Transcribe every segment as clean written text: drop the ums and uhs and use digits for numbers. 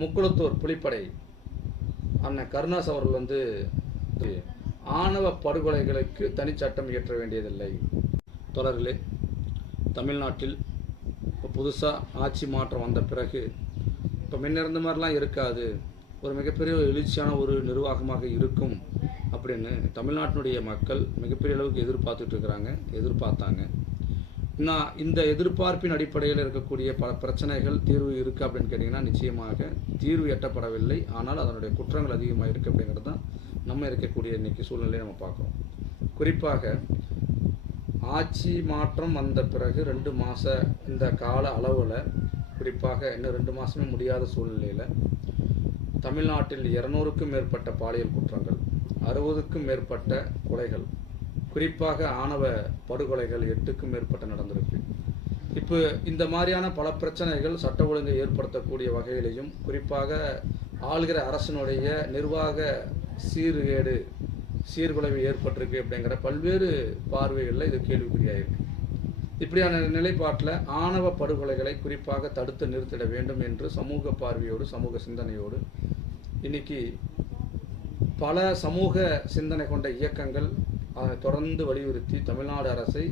முக்குளத்தூர் புலிப்படை அண்ணன் கருணாஸ் அவர்கள் ஆணவ படுகொலைகளுக்கு தனிச்சட்டம் இயற்ற வேண்டியதில்லை. தொடர்களே, தமிழ்நாட்டில் இப்போ புதுசாக ஆட்சி மாற்றம் வந்த பிறகு இப்போ முன்னிருந்த மாதிரிலாம் இருக்காது, ஒரு மிகப்பெரிய எழுச்சியான ஒரு நிர்வாகமாக இருக்கும் அப்படின்னு தமிழ்நாட்டினுடைய மக்கள் மிகப்பெரிய அளவுக்கு எதிர்பார்த்தாங்க. நான் இந்த எதிர்பார்ப்பின் அடிப்படையில் இருக்கக்கூடிய பல பிரச்சனைகள் தீர்வு இருக்குது அப்படின்னு கேட்டிங்கன்னா நிச்சயமாக தீர்வு எட்டப்படவில்லை. ஆனால் அதனுடைய குற்றங்கள் அதிகமாக இருக்குது அப்படிங்கிறது தான் நம்ம இருக்கக்கூடிய இன்றைக்கி சூழ்நிலையை நம்ம பார்க்குறோம். குறிப்பாக ஆட்சி மாற்றம் வந்த பிறகு 2 மாத இந்த கால அளவில், குறிப்பாக இன்னும் 2 மாதமே முடியாத சூழ்நிலையில் தமிழ்நாட்டில் 200க்கும் மேற்பட்ட பாலியல் குற்றங்கள், 60க்கும் மேற்பட்ட கொலைகள், குறிப்பாக ஆணவ படுகொலைகள் 8க்கும் மேற்பட்ட நடந்திருக்கு. இப்போ இந்த மாதிரியான பல பிரச்சனைகள் சட்ட ஒழுங்கை ஏற்படுத்தக்கூடிய வகையிலையும், குறிப்பாக ஆளுகிற அரசினுடைய நிர்வாக சீர்குலைவு ஏற்பட்டிருக்கு அப்படிங்கிற பல்வேறு பார்வைகளில் இது கேள்விக்குறியாயிருக்கு. இப்படியான நிலைப்பாட்டில் ஆணவ படுகொலைகளை குறிப்பாக தடுத்து நிறுத்திட வேண்டும் என்று சமூக பார்வையோடு சமூக சிந்தனையோடு இன்னைக்கு பல சமூக சிந்தனை கொண்ட இயக்கங்கள் அதனை தொடர்ந்து வலியுறுத்தி தமிழ்நாடு அரசை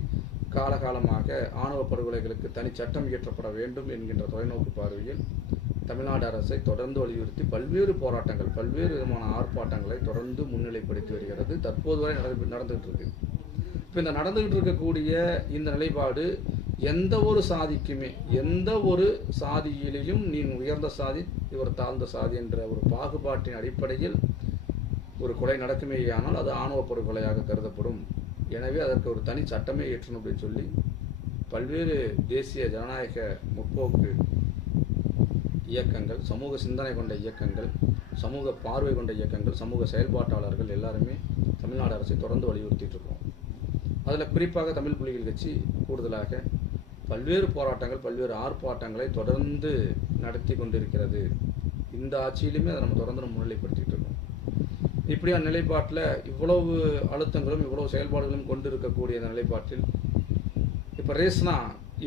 காலகாலமாக ஆணவ படுகொலைகளுக்கு தனி சட்டம் இயற்றப்பட வேண்டும் என்கின்ற தொலைநோக்கு பார்வையில் தமிழ்நாடு அரசை தொடர்ந்து வலியுறுத்தி பல்வேறு போராட்டங்கள், பல்வேறு விதமான ஆர்ப்பாட்டங்களை தொடர்ந்து முன்னிலைப்படுத்தி வருகிறது. தற்போது வரை நடந்துகிட்டு இருக்கு. இப்போ இந்த நடந்துகிட்டு இருக்கக்கூடிய இந்த நிலைப்பாடு எந்த ஒரு சாதிக்குமே, எந்த ஒரு சாதியிலையும் நீ உயர்ந்த சாதி இவர் தாழ்ந்த சாதி என்ற ஒரு பாகுபாட்டின் அடிப்படையில் ஒரு கொலை நடக்குமேயானால் அது ஆணவ படுகொலையாக கருதப்படும். எனவே அதற்கு ஒரு தனி சட்டமே ஏற்றணும் அப்படின்னு சொல்லி பல்வேறு தேசிய ஜனநாயக முற்போக்கு இயக்கங்கள், சமூக சிந்தனை கொண்ட இயக்கங்கள், சமூக பார்வை கொண்ட இயக்கங்கள், சமூக செயல்பாட்டாளர்கள் எல்லாருமே தமிழ்நாடு அரசை தொடர்ந்து வலியுறுத்திட்டு இருக்கோம். அதில் குறிப்பாக தமிழ் புலிகள் கட்சி கூடுதலாக பல்வேறு போராட்டங்கள், பல்வேறு ஆர்ப்பாட்டங்களை தொடர்ந்து நடத்தி கொண்டிருக்கிறது. இந்த ஆட்சியிலுமே அதை நம்ம தொடர்ந்து முன்னிலைப்படுத்திட்டு இருக்கோம். இப்படியான நிலைப்பாட்டில் இவ்வளவு அழுத்தங்களும் இவ்வளவு செயல்பாடுகளும் கொண்டு இருக்கக்கூடிய இந்த நிலைப்பாட்டில் இப்போ ரேஸ்னா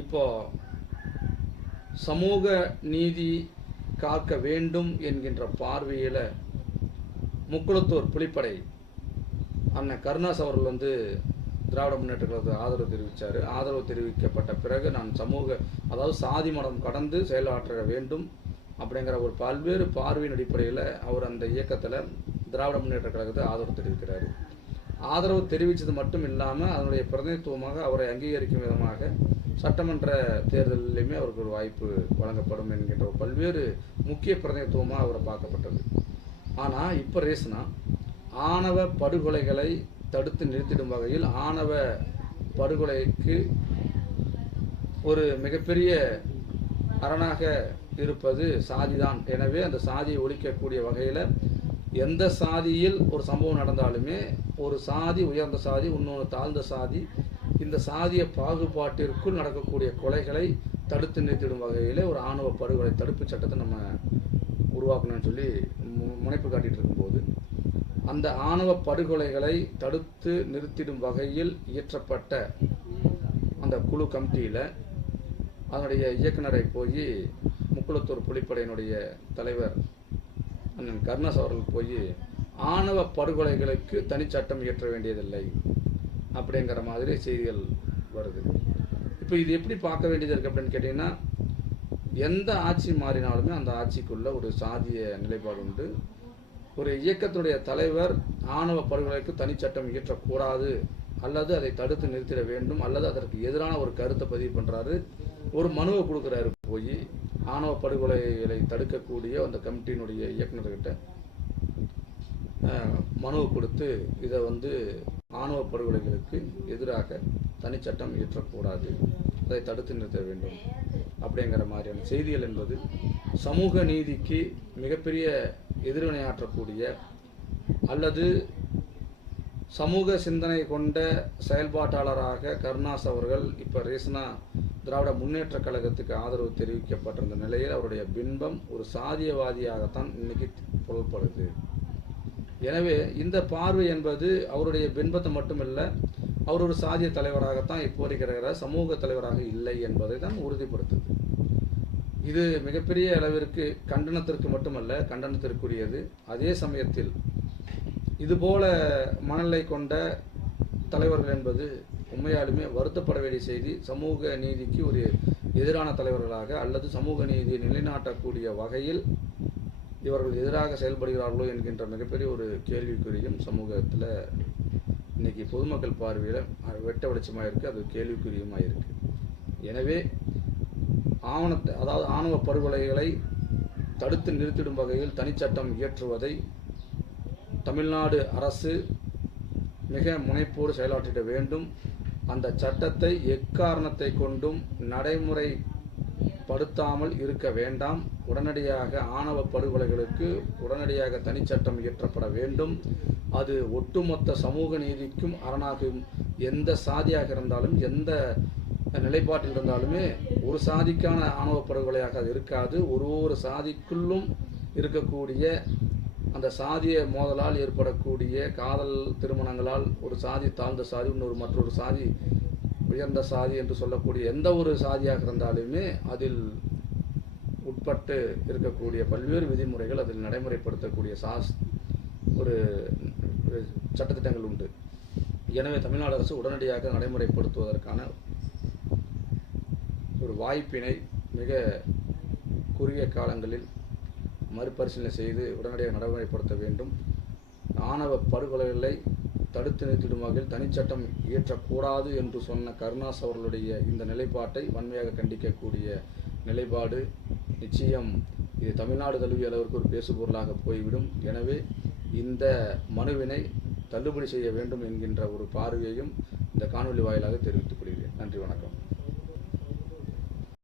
இப்போ சமூக நீதி காக்க வேண்டும் என்கின்ற பார்வையில் முக்குளத்தூர் புலிப்படை அண்ணன் கருணாஸ் அவர்கள் திராவிட முன்னேற்ற கழகத்துக்கு ஆதரவு தெரிவித்தார். ஆதரவு தெரிவிக்கப்பட்ட பிறகு நான் அதாவது சாதி மதம் கடந்து செயலாற்ற வேண்டும் அப்படிங்கிற ஒரு பல்வேறு பார்வையின் அடிப்படையில் அவர் அந்த இயக்கத்தில் திராவிட முன்னேற்ற கழகத்தை ஆதரவு தெரிவிக்கிறார். ஆதரவு தெரிவித்தது மட்டும் இல்லாமல் அதனுடைய பிரதிநிதித்துவமாக அவரை அங்கீகரிக்கும் விதமாக சட்டமன்ற தேர்தலிலுமே அவருக்கு ஒரு வாய்ப்பு வழங்கப்படும் என்கின்ற பல்வேறு முக்கிய பிரதிநிதித்துவமாக அவரை பார்க்கப்பட்டது. ஆனால் இப்போ ரேஸ்னா ஆணவ படுகொலைகளை தடுத்து நிறுத்திடும் வகையில் ஆணவ படுகொலைக்கு ஒரு மிகப்பெரிய அரணாக இருப்பது சாதிதான். எனவே அந்த சாதியை ஒழிக்கக்கூடிய வகையில் எந்த சாதியில் ஒரு சம்பவம் நடந்தாலுமே ஒரு சாதி உயர்ந்த சாதி, இன்னொன்று தாழ்ந்த சாதி, இந்த சாதிய பாகுபாட்டிற்குள் நடக்கக்கூடிய கொலைகளை தடுத்து நிறுத்திடும் வகையில் ஒரு ஆணவ படுகொலை தடுப்பு சட்டத்தை நம்ம உருவாக்கணும்னு சொல்லி முனைப்பு காட்டிகிட்டு இருக்கும்போது அந்த ஆணவ படுகொலைகளை தடுத்து நிறுத்திடும் வகையில் இயற்றப்பட்ட அந்த குழு கமிட்டியில் அதனுடைய இயக்குனரை போய் முக்குளத்தூர் புலிப்படையினுடைய தலைவர் அண்ணன் கருணாஸ் அவர்கள் போய் ஆணவ படுகொலைகளுக்கு தனிச்சட்டம் இயற்ற வேண்டியதில்லை அப்படிங்கிற மாதிரி செய்திகள் வருது. இப்போ இது எப்படி பார்க்க வேண்டியது இருக்குது அப்படின்னு கேட்டிங்கன்னா, எந்த ஆட்சி மாறினாலுமே அந்த ஆட்சிக்குள்ள ஒரு சாதிய நிலைப்பாடு உண்டு. ஒரு இயக்கத்துடைய தலைவர் ஆணவ படுகொலைக்கு தனிச்சட்டம் இயற்றக்கூடாது அல்லது அதை தடுத்து நிறுத்திட வேண்டும் அல்லது அதற்கு எதிரான ஒரு கருத்தை பதிவு பண்ணுறாரு, ஒரு மனுவை கொடுக்குறாரு. போய் ஆணவ படுகொலைகளை தடுக்கக்கூடிய அந்த கமிட்டியினுடைய இயக்குநர்கிட்ட மனுவை கொடுத்து இதை ஆணவ படுகொலைகளுக்கு எதிராக தனிச்சட்டம் இயற்றக்கூடாது, அதை தடுத்து நிறுத்த வேண்டும் அப்படிங்கிற மாதிரியான செய்திகள் என்பது சமூக நீதிக்கு மிகப்பெரிய எதிர்வினையாற்றக்கூடிய அல்லது சமூக சிந்தனை கொண்ட செயல்பாட்டாளராக கருணாஸ் அவர்கள் இப்போ ரீசனாக திராவிட முன்னேற்ற கழகத்துக்கு ஆதரவு தெரிவிக்கப்பட்டிருந்த நிலையில் அவருடைய பின்பம் ஒரு சாதியவாதியாகத்தான் இன்னைக்கு புலப்படுது. எனவே இந்த பார்வை என்பது அவருடைய பின்பத்தை மட்டுமில்லை, அவர் ஒரு சாதிய தலைவராகத்தான் இப்போ இருக்கிற சமூக தலைவராக இல்லை என்பதை தான் உறுதிப்படுத்துது. இது மிகப்பெரிய அளவிற்கு கண்டனத்திற்கு மட்டுமல்ல, கண்டனத்திற்குரியது. அதே சமயத்தில் இதுபோல மனநிலை கொண்ட தலைவர்கள் என்பது உண்மையாலுமே வருத்தப்பட வேண்டிய செய்தி. சமூக நீதிக்கு ஒரு எதிரான தலைவர்களாக அல்லது சமூக நீதியை நிலைநாட்டக்கூடிய வகையில் இவர்கள் எதிராக செயல்படுகிறார்களோ என்கின்ற மிகப்பெரிய ஒரு கேள்விக்குறியும் சமூகத்தில் இன்னைக்கு பொதுமக்கள் பார்வையில் வெட்ட வெளிச்சமாக இருக்குது. அது கேள்விக்குறியுமாக இருக்குது. எனவே அதாவது ஆணவ படுகொலைகளை தடுத்து நிறுத்திடும் வகையில் தனிச்சட்டம் இயற்றுவதை தமிழ்நாடு அரசு மிக முனைப்போடு செயலாற்றிட வேண்டும். அந்த சட்டத்தை எக்காரணத்தை கொண்டும் நடைமுறைப்படுத்தாமல் இருக்க வேண்டாம். உடனடியாக ஆணவ படுகொலைகளுக்கு உடனடியாக தனிச்சட்டம் இயற்றப்பட வேண்டும். அது ஒட்டுமொத்த சமூக நீதிக்கும் அரணாகும். எந்த சாதியாக இருந்தாலும், எந்த நிலைப்பாட்டில் இருந்தாலுமே, ஒரு சாதிக்கான ஆணவ படுகொலையாக அது இருக்காது. ஒரு சாதிக்குள்ளும் இருக்கக்கூடிய அந்த சாதிய மோதலால் ஏற்படக்கூடிய காதல் திருமணங்களால் ஒரு சாதி தாழ்ந்த சாதி, மற்றொரு சாதி உயர்ந்த சாதி என்று சொல்லக்கூடிய எந்த ஒரு சாதியாக இருந்தாலுமே அதில் உட்பட்டு இருக்கக்கூடிய பல்வேறு விதிமுறைகள் அதில் நடைமுறைப்படுத்தக்கூடிய ஒரு சட்டத்திட்டங்கள் உண்டு. எனவே தமிழ்நாடு அரசு உடனடியாக நடைமுறைப்படுத்துவதற்கான ஒரு வாய்ப்பினை மிக குறுகிய காலங்களில் மறுபரிசீலனை செய்து உடனடியாக நடைமுறைப்படுத்த வேண்டும். ஆணவ படுகொலைகளை தடுத்து நிறுத்திடும் வகையில் தனிச்சட்டம் இயற்றக்கூடாது என்று சொன்ன கருணாஸ் அவர்களுடைய இந்த நிலைப்பாட்டை வன்மையாக கண்டிக்கக்கூடிய நிலைப்பாடு நிச்சயம் இது தமிழ்நாடு தழுவிய அளவிற்கு ஒரு பேசுபொருளாக போய்விடும். எனவே இந்த மனுவினை தள்ளுபடி செய்ய வேண்டும் என்கின்ற ஒரு பார்வையையும் இந்த காணொலி வாயிலாக தெரிவித்துக் கொள்கிறேன். நன்றி, வணக்கம்.